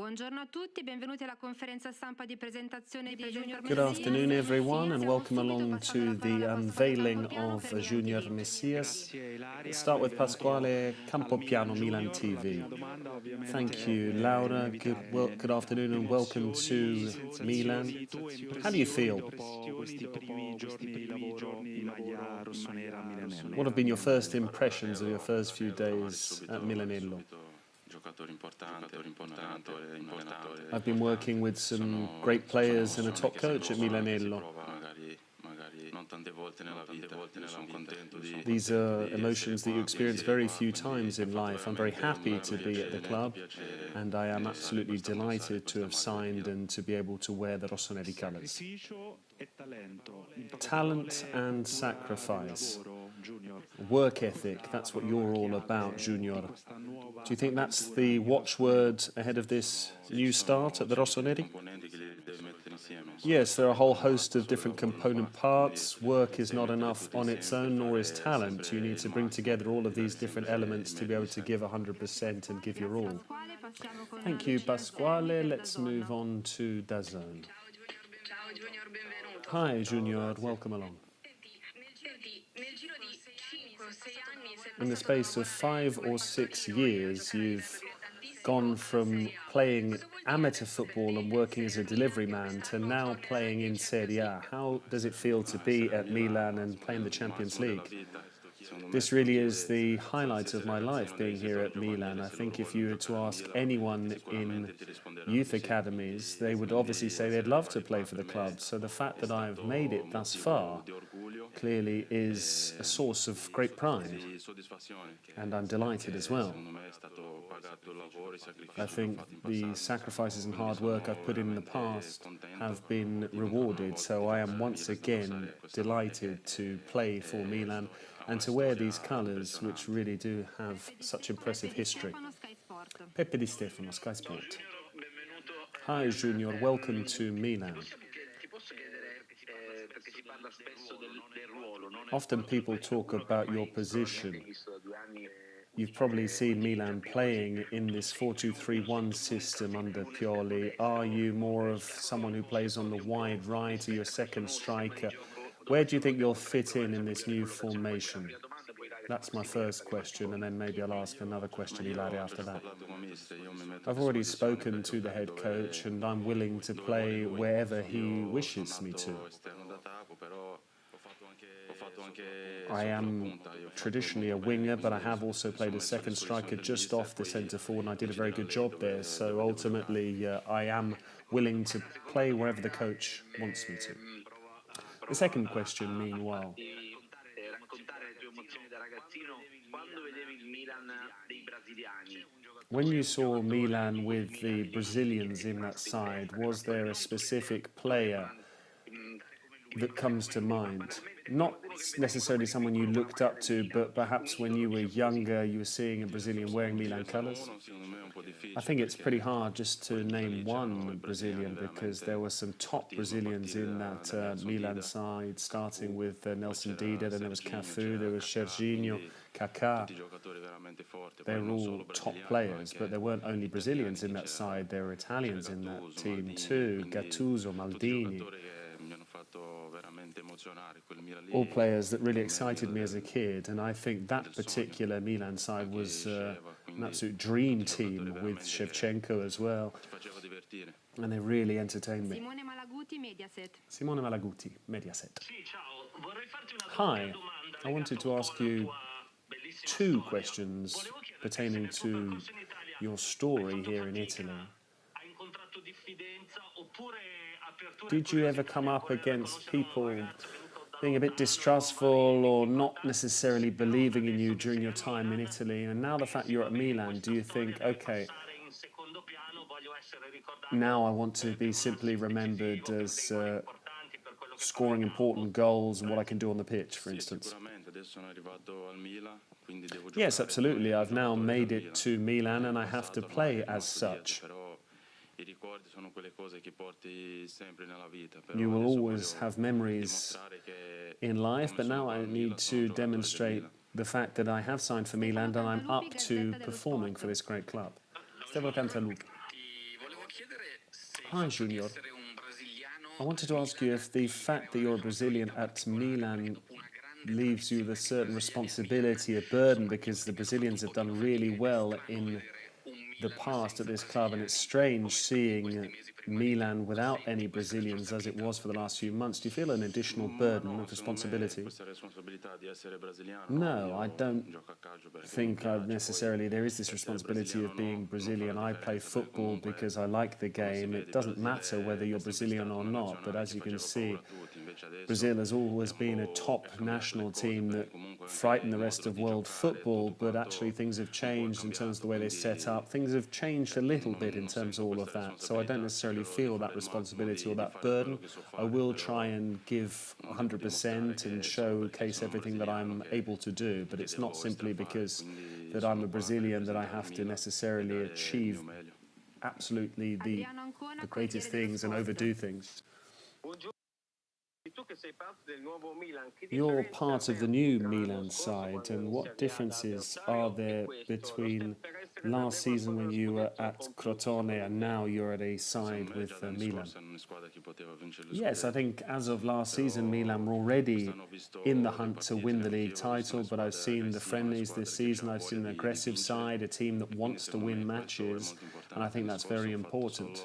Buongiorno a tutti, benvenuti alla conferenza stampa di presentazione di Junior Good Messias. afternoon, everyone, and welcome along to the unveiling of Junior Messias. Let's start with Pasquale Campopiano, Milan TV. Thank you, Laura. Good afternoon and welcome to Milan. How do you feel? What have been your first impressions of your first few days at Milanello? I've been working with some great players and a top coach at Milanello. These are emotions that you experience very few times in life. I'm very happy to be at the club, and I am absolutely delighted to have signed and to be able to wear the rossoneri colours. Talent and sacrifice. Work ethic, that's what you're all about, Junior. Do you think that's the watchword ahead of this new start at the rossoneri? Yes, there are a whole host of different component parts. Work is not enough on its own, nor is talent. You need to bring together all of these different elements to be able to give 100% and give your all. Thank you, Pasquale. Let's move on to DAZN. Hi, Junior. Welcome along. In the space of 5 or 6 years, you've gone from playing amateur football and working as a delivery man to now playing in Serie A. How does it feel to be at Milan and play in the Champions League? This really is the highlight of my life, being here at Milan. I think if you were to ask anyone in youth academies, they would obviously say they'd love to play for the club. So the fact that I've made it thus far clearly is a source of great pride, and I'm delighted as well. I think the sacrifices and hard work I've put in the past have been rewarded, so I am once again delighted to play for Milan and to wear these colours, which really do have such impressive history. Peppe Di Stefano, Sky Sport. Hi, Junior. Welcome to Milan. Often people talk about your position. You've probably seen Milan playing in this 4-2-3-1 system under Pioli. Are you more of someone who plays on the wide right, or your second striker? Where do you think you'll fit in this new formation? That's my first question, and then maybe I'll ask another question, Ilaria, after that. I've already spoken to the head coach, and I'm willing to play wherever he wishes me to. I am traditionally a winger, but I have also played as second striker just off the centre forward, and I did a very good job there. So ultimately, I am willing to play wherever the coach wants me to. The second question, meanwhile. When you saw Milan with the Brazilians in that side, was there a specific player that comes to mind? Not necessarily someone you looked up to, but perhaps when you were younger, you were seeing a Brazilian wearing Milan colours? I think it's pretty hard just to name one Brazilian, because there were some top Brazilians in that Milan side, starting with Nelson Dida, then there was Cafu, there was Serginho, Kaká. They were all top players, but there weren't only Brazilians in that side, there were Italians in that team too, Gattuso, Maldini. All players that really excited me as a kid, and I think that particular Milan side was an absolute dream team with Shevchenko as well, and they really entertained me. Simone Malaguti, Mediaset. Hi, I wanted to ask you 2 questions pertaining to your story here in Italy. Did you ever come up against people being a bit distrustful or not necessarily believing in you during your time in Italy? And now the fact you're at Milan, do you think, okay, now I want to be simply remembered as scoring important goals and what I can do on the pitch, for instance? Yes, absolutely. I've now made it to Milan and I have to play as such. You will always have memories in life, but now I need to demonstrate the fact that I have signed for Milan and I'm up to performing for this great club. Stefano Cantalupo. Hi, Junior. I wanted to ask you if the fact that you're a Brazilian at Milan leaves you with a certain responsibility, a burden, because the Brazilians have done really well in the past at this club, and it's strange seeing Milan without any Brazilians as it was for the last few months. Do you feel an additional burden of responsibility? No, I don't think necessarily there is this responsibility of being Brazilian. I play football because I like the game. It doesn't matter whether you're Brazilian or not, but as you can see, Brazil has always been a top national team that frightened the rest of world football, but actually things have changed in terms of the way they set up. Things have changed a little bit in terms of all of that, so I don't necessarily feel that responsibility or that burden. I will try and give 100% and showcase everything that I'm able to do, but it's not simply because that I'm a Brazilian that I have to necessarily achieve absolutely the greatest things and overdo things. You're part of the new Milan side, and what differences are there between last season when you were at Crotone and now you're at a side with Milan? Yes, I think as of last season, Milan were already in the hunt to win the league title, but I've seen the friendlies this season, I've seen an aggressive side, a team that wants to win matches, and I think that's very important.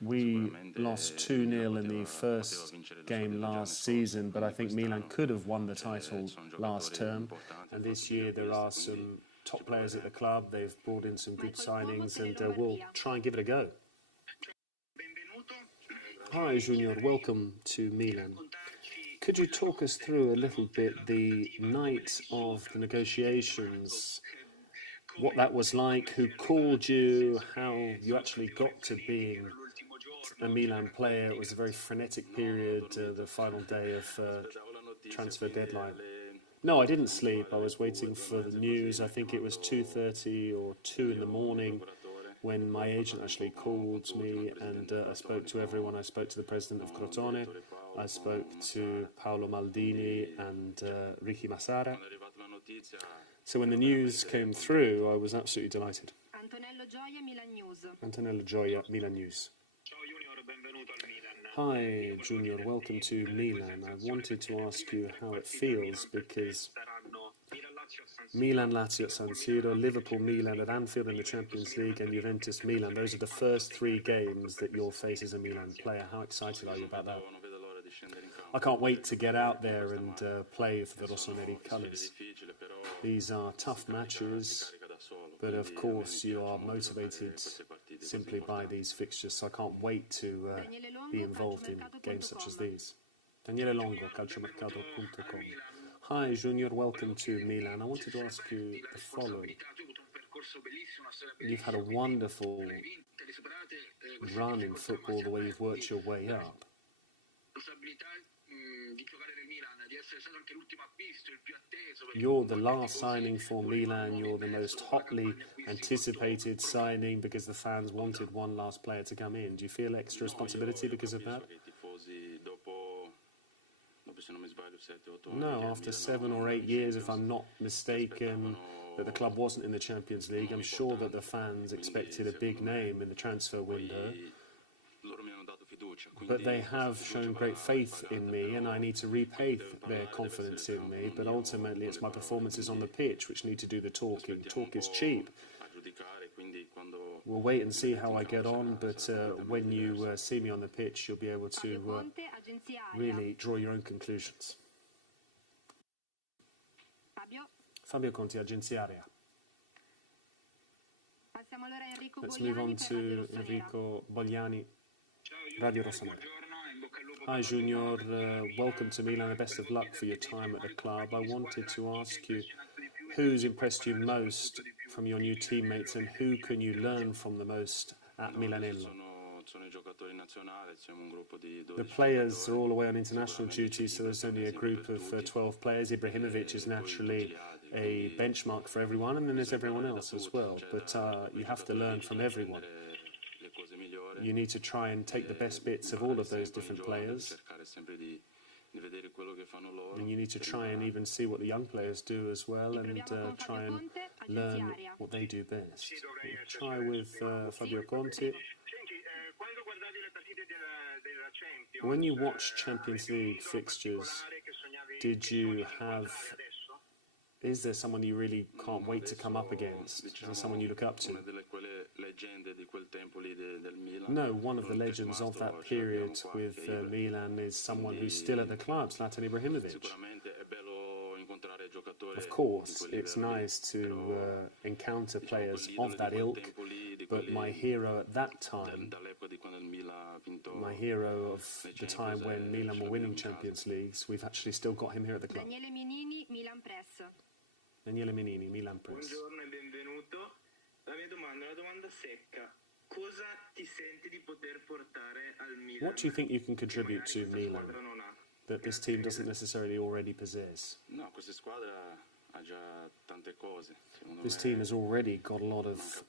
We lost 2-0 in the first game last season, but I think Milan could have won the title last term. And this year there are some top players at the club. They've brought in some good signings, and we'll try and give it a go. Hi, Junior. Welcome to Milan. Could you talk us through a little bit the night of the negotiations? What that was like, who called you, how you actually got to being a Milan player. It was a very frenetic period, the final day of transfer deadline. No, I didn't sleep. I was waiting for the news. I think it was 2:30 or 2 in the morning when my agent actually called me, and I spoke to everyone. I spoke to the president of Crotone, I spoke to Paolo Maldini and Ricky Massara. So when the news came through, I was absolutely delighted. Antonello Gioia, Milan News. Hi, Junior. Welcome to Milan. I wanted to ask you how it feels because Milan, Lazio at San Siro, Liverpool, Milan at Anfield in the Champions League, and Juventus, Milan. Those are the first 3 games that you'll face as a Milan player. How excited are you about that? I can't wait to get out there and play for the Rossoneri colours. These are tough matches, but of course you are motivated simply by these fixtures, so I can't wait to be involved in games such as these. Daniele Longo, calciomercato.com. Hi, Junior, welcome to Milan. I wanted to ask you the following. You've had a wonderful run in football, the way you've worked your way up. You're the last signing for Milan, you're the most hotly anticipated signing because the fans wanted one last player to come in. Do you feel extra responsibility because of that? No, after 7 or 8 years, if I'm not mistaken, that the club wasn't in the Champions League, I'm sure that the fans expected a big name in the transfer window. But they have shown great faith in me, and I need to repay their confidence in me. But ultimately, it's my performances on the pitch which need to do the talking. Talk is cheap. We'll wait and see how I get on, but when you see me on the pitch, you'll be able to really draw your own conclusions. Fabio Conti, Agenziaria. Let's move on to Enrico Bogliani, Radio Rossoneri. Hi Junior, welcome to Milan and best of luck for your time at the club. I wanted to ask you, who's impressed you most from your new teammates and who can you learn from the most at Milanello? The players are all away on international duty, so there's only a group of 12 players. Ibrahimovic is naturally a benchmark for everyone, and then there's everyone else as well. But you have to learn from everyone. You need to try and take the best bits of all of those different players. And you need to try and even see what the young players do as well, and try and learn what they do best. try with Fabio Conti. When you watch Champions League fixtures, is there someone you really can't wait to come up against? Is there someone you look up to? No, one of the legends of that period with Milan is someone who's still at the club, Zlatan Ibrahimovic. Of course, it's nice to encounter players of that ilk, but my hero at that time, my hero of the time when Milan were winning Champions Leagues, we've actually still got him here at the club. Daniele Menini, Milan Press. Daniele Menini, Milan Press. Buongiorno e benvenuto. La mia domanda è una domanda secca. Cosa ti senti di poter portare al Milan? What do you think you can contribute to Milan that this team doesn't necessarily already possess? No, questa squadra ha già tante cose. This team has already got a lot of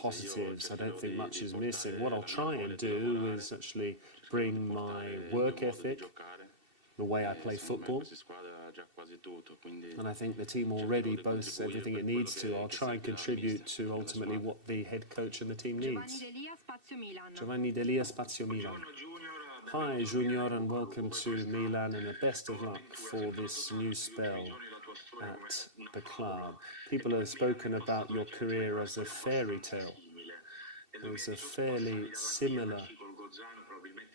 positives. I don't think much is missing. What I'll try and do is actually bring my work ethic, the way I play football, and I think the team already boasts everything it needs to. I'll try and contribute to ultimately what the head coach and the team needs. Giovanni Delia, Spazio Milan. Hi Junior, and welcome to Milan, and the best of luck for this new spell at the club. People have spoken about your career as a fairy tale. It was a fairly similar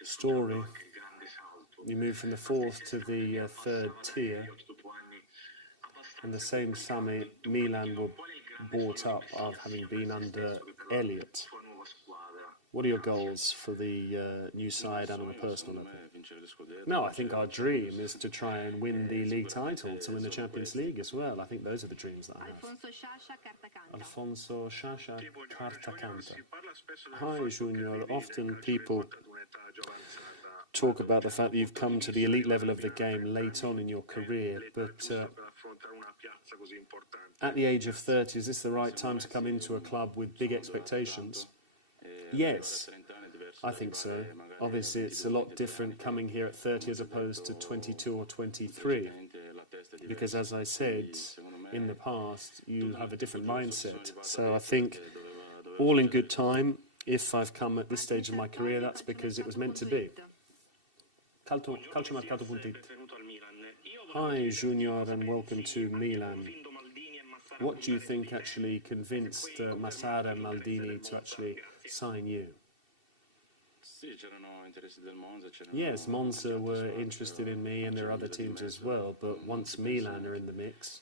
story. You moved from the fourth to the third tier, and the same summer Milan were brought up of having been under Elliott. What are your goals for the new side and on a personal level? No, I think our dream is to try and win the league title, to win the Champions League as well. I think those are the dreams that I have. Alfonso Shasha Cartacanta. Hi, Junior. Often people talk about the fact that you've come to the elite level of the game late on in your career, but at the age of 30, is this the right time to come into a club with big expectations? Yes, I think so. Obviously, it's a lot different coming here at 30 as opposed to 22 or 23, because as I said in the past, you have a different mindset. So I think all in good time. If I've come at this stage of my career, that's because it was meant to be. Calciomercato.it. Hi Junior, and welcome to Milan. What do you think actually convinced Massara and Maldini to actually sign you? Yes, Monza were interested in me, and there are other teams as well, but once Milan are in the mix,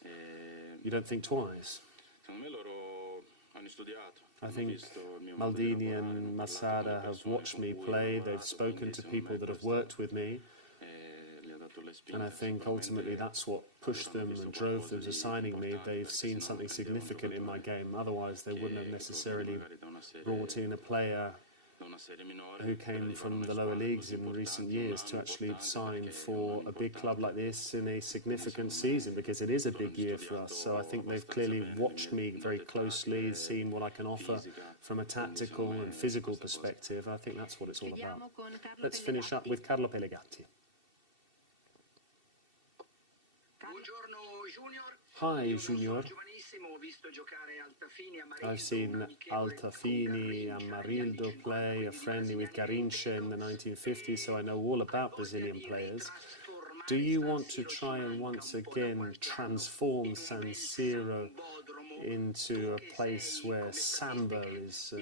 you don't think twice. I think Maldini and Massara have watched me play, they've spoken to people that have worked with me, and I think ultimately that's what pushed them and drove them to signing me. They've seen something significant in my game, otherwise they wouldn't have necessarily brought in a player who came from the lower leagues in recent years to actually sign for a big club like this in a significant season, because it is a big year for us. So I think they've clearly watched me very closely, seen what I can offer from a tactical and physical perspective. I think that's what it's all about. Let's finish up with Carlo Pellegatti. Hi, Junior. I've seen Altafini and Marildo play a friendly with Garrincha in the 1950s, so I know all about Brazilian players. Do you want to try and once again transform San Siro into a place where samba is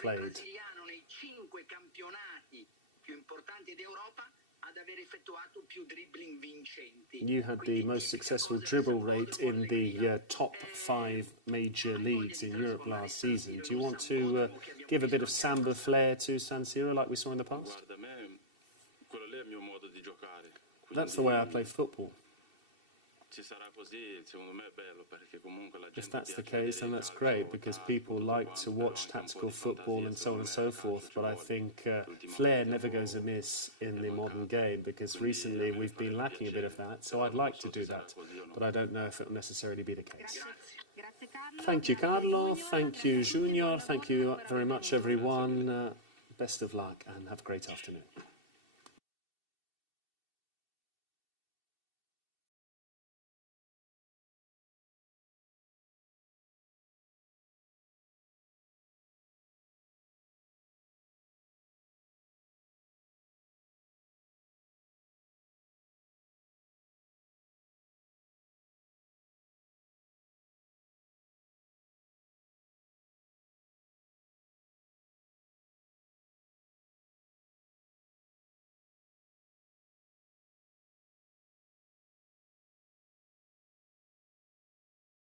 played? You had the most successful dribble rate in the top 5 major leagues in Europe last season. Do you want to give a bit of samba flair to San Siro like we saw in the past? That's the way I play football. If that's the case, then that's great, because people like to watch tactical football and so on and so forth, but I think flair never goes amiss in the modern game, because recently we've been lacking a bit of that, so I'd like to do that, but I don't know if it will necessarily be the case. Thank you, Carlo. Thank you, Junior. Thank you very much, everyone. Best of luck and have a great afternoon.